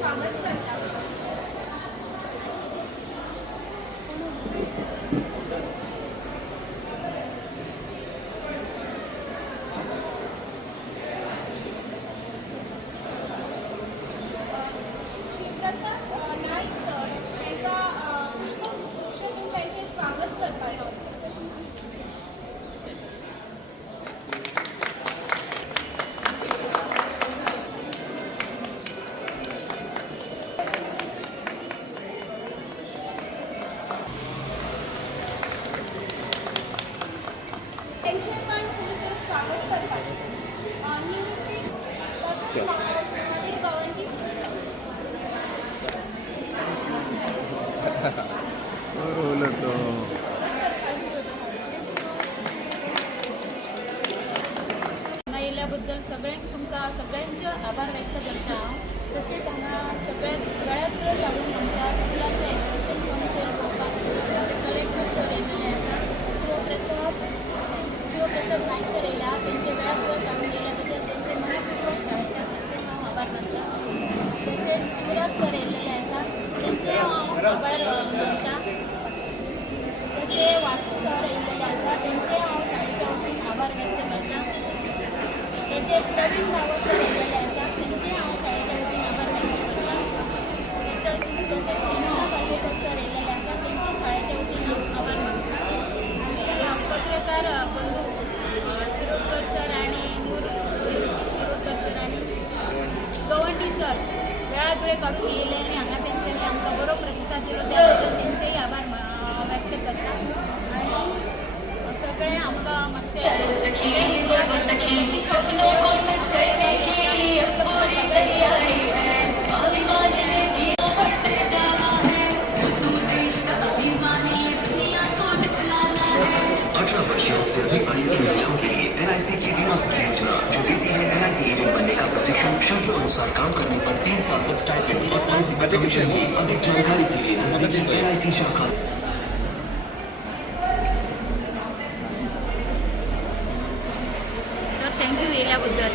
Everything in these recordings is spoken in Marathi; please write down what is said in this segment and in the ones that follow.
स्वागत करतात. शिवप्रसाद नाईक सर यांचा पुष्पगुच्छ देऊन त्यांचे स्वागत करतात. त्यांचे पण फुलतोड स्वागत करतात. निवृत्ती तसेच मध्ये गवंडी येल्याबद्दल सगळ्यांचे आभार व्यक्त करता. तसेच हांगा सगळ्यात गळ्यात जाऊन आमच्या स्कुलाचे एज्युकेशन कावन्सिल कलेक्टर सर येयल्ले आसा. शिवप्रसाद नाईक सर येयला तेंचे वेळात जाऊन गेल्या बद्दल तेंचे मनपूर्वक शाळेच्या तर्फे हांव आभार मानता. तसेच शिवराज सर येयल्ले आसा तेंचे हांव आभार मानता. तसे वाटू सर येयल्ले आसा तेंचे हांव शाळेच्या वतीन आभार व्यक्त करता. तसेच प्रवीण गावत सर येयल्ले आसा तेंचे हांव शाळेच्या वतीन आभार व्यक्त करता. तसेच हेमा बागेकर सर येयल्ले आसा तेंचे शाळेच्या वतीन हांव आभार मानता. आनी पत्रकार बंधू शिरोडकर सर आणि निवृत्ती शिरोडकर सर आणि गवंडी सर वेळात वेळ काढून येयले आनी हांगा तेंच्यांनी आमकां बरो प्रतिसाद दिलो त्या बद्दल तेंचेय आभार व्यक्त करता. आनी सगळे आमकां से अधिक आयु की महिलाओं के लिए NIC की बीमा सखी योजना जो देती है NIC एजेंट बनने का प्रशिक्षण शर्तों अनुसार काम करने पर 3 साल तक स्टाइपेंड और पॉलिसी पर कमीशन की अधिक जानकारी के लिए नजदीकी NIC शाखा. सर थँक्यू येयल्याबद्दल.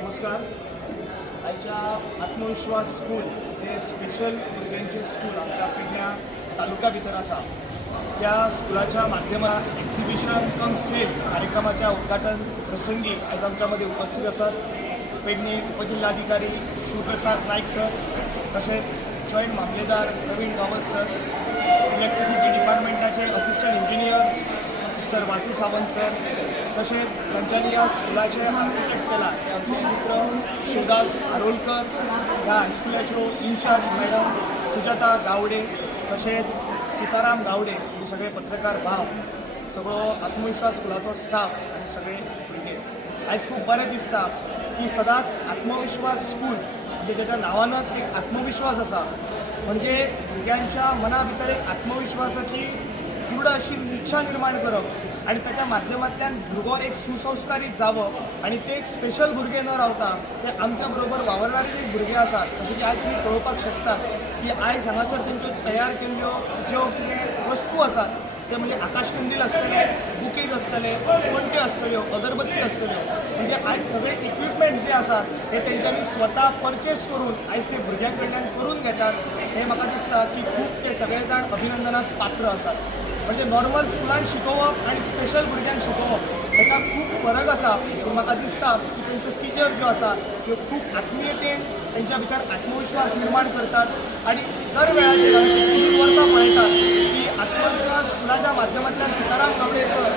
नमस्कार. आयच्या आत्मविश्वास स्कूल जे स्पेशल भुरग्यांचे स्कूल आमच्या पेडण्या तालुका भितर आसा त्या स्कुलाच्या माध्यमात एक्झिबिशन कम सेल कार्यक्रमाच्या उद्घाटन प्रसंगी आज आमच्या मध्ये उपस्थित असत पेडणे उपजिल्हाधिकारी शिवप्रसाद नाईक सर, तसेच जॉईंट मामलेदार प्रवीण गावत सर, इलेक्ट्रिसिटी डिपार्टमेंटाचे असिस्टंट इंजिनियर मिस्टर वाटू सावंत सर, तसेच त्यांच्यानी या स्कुलाचे आर्किटेक्ट केला ते आमचे मित्र शिवदास आरोलकर, ह्या हायस्कुलाच्यो इन्चार्ज मॅडम सुजाता गावडे, तसेच सीताराम गावडे, हे सगळे पत्रकार भाव, सगळो आत्मविश्वास स्कुलाचो स्टाफ आणि सगळे भुरगे. आयज खूब बरें दिसता की सदांच आत्मविश्वास स्कूल म्हणजे त्याच्या नावानच एक आत्मविश्वास आसा. म्हणजे भुरग्यांच्या मना भितर एक आत्मविश्वासाची दृढ अशी इच्छा निर्माण करप आणि त्याच्या माध्यमांतल्यान भुरगो एक सुसंस्कारीत जावप आणि ते एक स्पेशल भुरगे न रावता ते आमच्या बरोबर वावरणारे जे भुरगे आसात, जशें की आज तुम्ही पळोवपाक शकतात की आयज हांगासर तेंच्यो तयार केल्ल्यो ज्यो कितें वस्तू आसात ते म्हणजे आकाशकंदील आसतले, बुकीज आसतले, पणट्यो आसतल्यो, अगरबत्ती आसतल्यो, म्हणजे आयज सगळे इक्विपमेंट्स जे आसात ते तेंच्यांनी स्वता परचेस करून आयज ते भुरग्यां कडल्यान करून घेतात. हे म्हाका दिसता की खूब ते सगळे जाण अभिनंदनास पात्र आसात. म्हणजे नॉर्मल स्कुलान शिकोवप आणि स्पेशल भुरग्यांक शिकोवप ताका खूब फरक आसा. म्हाका दिसता की तेंच्यो टिचर ज्यो आसा त्यो खूब आत्मीयतेन तेंच्या भितर आत्मविश्वास निर्माण करतात आणि दर वेळाचेर खूब वर्सां पळयतात की आत्मविश्वास स्कुलाच्या माध्यमांतल्यान सीताराम गावडे सर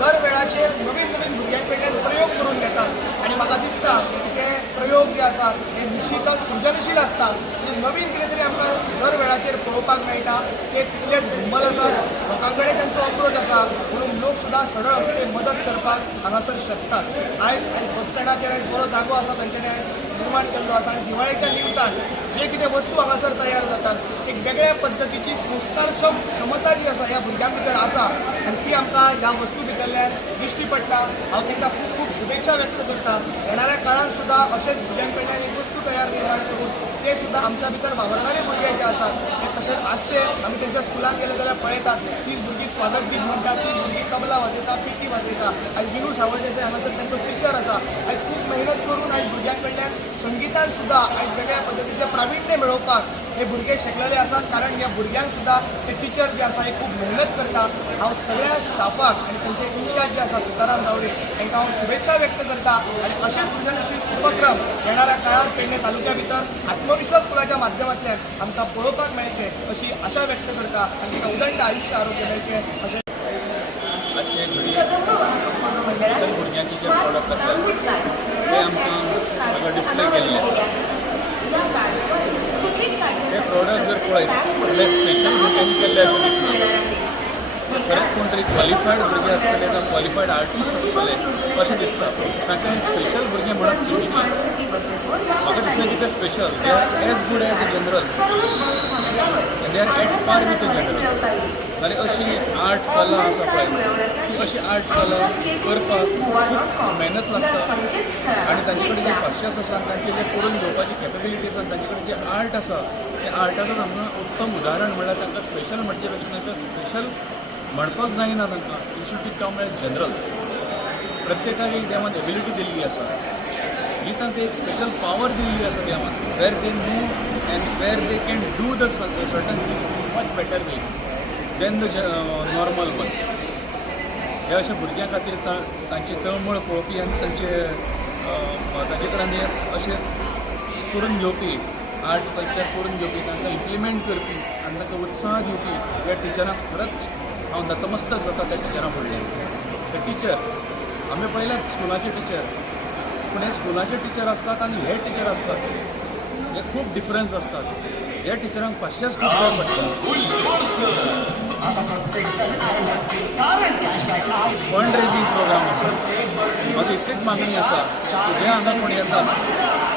दर वेळाचेर नवीन नवीन भुरग्यां कडल्यान प्रयोग करून घेतात आनी म्हाका दिसता की ते प्रयोग जे आसात ते निश्चितच सृजनशील आसतात म्हणजे नवीन कितें तरी आमकां दर वेळाचेर पळोवपाक मेळटा ते तितलेच धुम्मल आसात लोकां कडेन तांचो अप्रोच आसा म्हणून लोक सुद्दां सरळ हस्ते मदत करपाक हांगासर शकतात आयज बस स्टँडाचेर आयज बरो जागो आसा तांच्यांनी आयज निर्माण केल्लो आसा आनी दिवाळेच्या निमतान जे कितें वस्तू हांगासर तयार जातात एक वेगळ्या पद्दतीची संस्कारक्षम क्षमता जी आसा ह्या भुरग्यां भितर आसा आनी ती आमकां ह्या वस्तू भितरल्यान दिश्टी पडटा हांव तांकां खूब खूब शुभेच्छा व्यक्त करता येणाऱ्या काळांत सुद्दां अशेंच भुरग्यां कडल्यान एक वस्तू तयार निर्माण करून ते सुद्दां आमच्या भितर वावरणारे भुरगे जे आसात ते तशेंच आजचे आमी तेंच्या स्कुलान गेले जाल्यार पळयतात तीच भुरगीं स्वागत गीत म्हणटात तीच भुरगीं तबला वाजयता पिटी वाजयता आयज विनू सावळदेसाय हांगासर तांचो टिचर आसा आयज खूब मेहनत करून आयज भुरग्यां कडल्यान संगितान सुद्दां आयज वेगळ्या पद्दतीचें प्राविण्य मेळोवपाक हे भुरगे शिकलेले आसात कारण ह्या भुरग्यांक सुद्दां ते टिचर जे आसा हे खूब मेहनत करता हांव सगळ्या स्टाफाक आनी तांचे इन्चार्ज जे आसा सिताराम गावडे तांकां हांव शुभेच्छा व्यक्त करता आनी अशे सृजनशील उपक्रम येणाऱ्या काळात पेडणे तालुक्या भितर आत्मविश्वास स्कुलाच्या माध्यमांतल्यान आमकां पळोवपाक मेळचे अशी आशा व्यक्त करता आनी ताका उदंड आयुश्य आरोग्य मेळचें अशें आजचे घडी स्पेशल भुरग्यांचे जे प्रॉडक्ट आसात ते आमकां हांगा डिस्प्ले केल्ले हे प्रॉडक्ट जर पळयत जाल्यार स्पेशल भुरग्यांनी केल्ले अशें दिसना खरेंच कोण तरी क्वॉलिफायड भुरगे आसतले जावं क्वॉलिफायड आर्टिस्ट आसतले अशें दिसता ताका स्पेशल भुरगे म्हणप म्हाका दिसलें की ते special they are as good as a general they are at par with a general जाल्यार अशी आर्ट कला आसा पळय ती अशी आर्ट कला करपाक खूब मेहनत लागता आनी तांचे कडेन जे पाश्यस आसा तांचे जे करून घेवपाची कॅपेबिलिटी आसा तांचे कडेन जे आर्ट आसा त्या आर्टाचो आमकां उत्तम उदाहरण म्हळ्यार तांकां स्पेशल म्हणचे पेक्षा तांकां स्पेशल म्हणपाक जायना तांकां it should be term as general प्रत्येकाक एक देवान एबिलिटी दिल्ली आसा गितांत एक स्पेशल पावर दिल्ली आसा देवान where they know and where they can do the certain things in much better way than the normal one हे अशा भुरग्यां खातीर तांची तळमळ पळोवपी आनी तांचे कडेन अशें करून घेवपी आर्ट कल्चर करून घेवपी तांकां इम्प्लिमेंट करपी आनी तांकां उत्साह दिवपी ह्या टिचरांक खरंच हांव नतमस्तक जाता त्या टिचरां फुडल्यान ते टीचर आमी पळयल्यात स्कुलाचे टीचर पूण हे स्कुलाचे टीचर आसतात आनी हे टीचर आसतात हे खूब डिफरन्स आसतात ह्या टिचरांक पाश्यास खूब वेळ पडटा फंड रेजिंग प्रोग्राम आसा म्हाका इतलीच मागणी आसा जे हांगा कोण येतात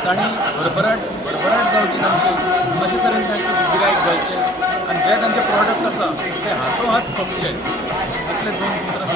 तांणी भरभराट जावची तांची अशे तरेन तांचे गिरायक घालचें आनी जे तांचे प्रॉडक्ट आसा ते हातोहात खपचे इतले दोन उतरां